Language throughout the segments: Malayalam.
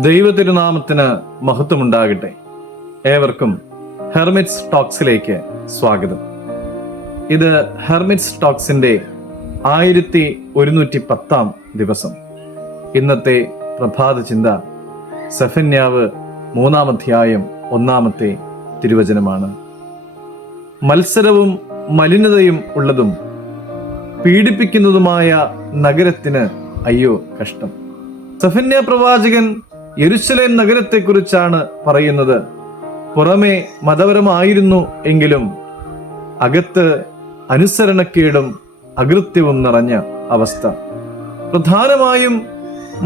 ദൈവതിരുനാമത്തിന് മഹത്വമുണ്ടാകട്ടെ. ഏവർക്കും ഹെർമിറ്റ്സ് ടോക്സിലേക്ക് സ്വാഗതം. ഇത് ഹെർമിറ്റ്സ് ടോക്സിന്റെ 1110 ദിവസം. ഇന്നത്തെ പ്രഭാത ചിന്ത സെഫന്യാവ് 3-ാം അധ്യായം 1-ാമത്തെ തിരുവചനമാണ്. മത്സരവും മലിനതയും ഉള്ളതും പീഡിപ്പിക്കുന്നതുമായ നഗരത്തിന് അയ്യോ കഷ്ടം. സെഫന്യാ പ്രവാചകൻ യെരുശലേം നഗരത്തെക്കുറിച്ചാണ് പറയുന്നത്. പുറമെ മതപരമായിരുന്നു എങ്കിലും അകത്ത് അനുസരണക്കേടും അകൃത്യവും നിറഞ്ഞ അവസ്ഥ. പ്രധാനമായും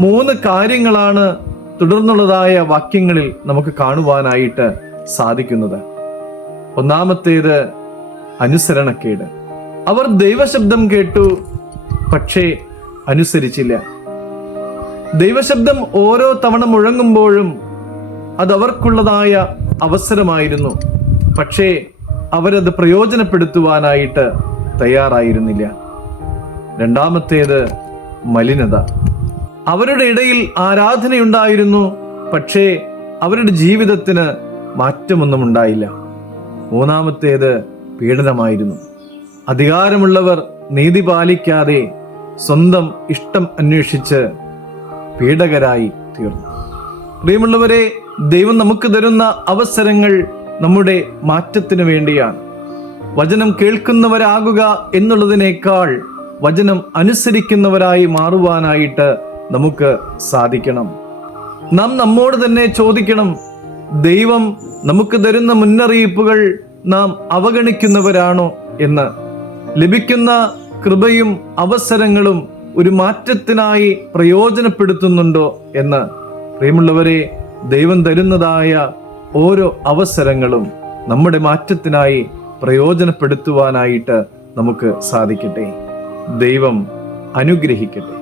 3 കാര്യങ്ങളാണ് തുടർന്നുള്ളതായ വാക്യങ്ങളിൽ നമുക്ക് കാണുവാനായിട്ട് സാധിക്കുന്നത്. ഒന്നാമത്തേത് അനുസരണക്കേട്. അവർ ദൈവശബ്ദം കേട്ടു, പക്ഷേ അനുസരിച്ചില്ല. ദൈവശബ്ദം ഓരോ തവണ മുഴങ്ങുമ്പോഴും അത് അവർക്കുള്ളതായ അവസരമായിരുന്നു, പക്ഷേ അവരത് പ്രയോജനപ്പെടുത്തുവാനായിട്ട് തയ്യാറായിരുന്നില്ല. രണ്ടാമത്തേത് മലിനത. അവരുടെ ഇടയിൽ ആരാധനയുണ്ടായിരുന്നു, പക്ഷേ അവരുടെ ജീവിതത്തിന് മാറ്റമൊന്നും ഉണ്ടായില്ല. മൂന്നാമത്തേത് പീഡനമായിരുന്നു. അധികാരമുള്ളവർ നീതി പാലിക്കാതെ സ്വന്തം ഇഷ്ടം അന്വേഷിച്ച് പീഡകരായി തീർന്നു. പ്രിയമുള്ളവരെ, ദൈവം നമുക്ക് തരുന്ന അവസരങ്ങൾ നമ്മുടെ മാറ്റത്തിനു വേണ്ടിയാണ്. വചനം കേൾക്കുന്നവരാകുക എന്നുള്ളതിനേക്കാൾ വചനം അനുസരിക്കുന്നവരായി മാറുവാനായിട്ട് നമുക്ക് സാധിക്കണം. നാം നമ്മോട് തന്നെ ചോദിക്കണം, ദൈവം നമുക്ക് തരുന്ന മുന്നറിയിപ്പുകൾ നാം അവഗണിക്കുന്നവരാണോ എന്ന്. ലഭിക്കുന്ന കൃപയും അവസരങ്ങളും ഒരു മാറ്റത്തിനായി പ്രയോജനപ്പെടുത്തുന്നുണ്ടോ എന്ന്. പ്രിയമുള്ളവരെ, ദൈവം തരുന്നതായ ഓരോ അവസരങ്ങളും നമ്മുടെ മാറ്റത്തിനായി പ്രയോജനപ്പെടുത്തുവാനായിട്ട് നമുക്ക് സാധിക്കട്ടെ. ദൈവം അനുഗ്രഹിക്കട്ടെ.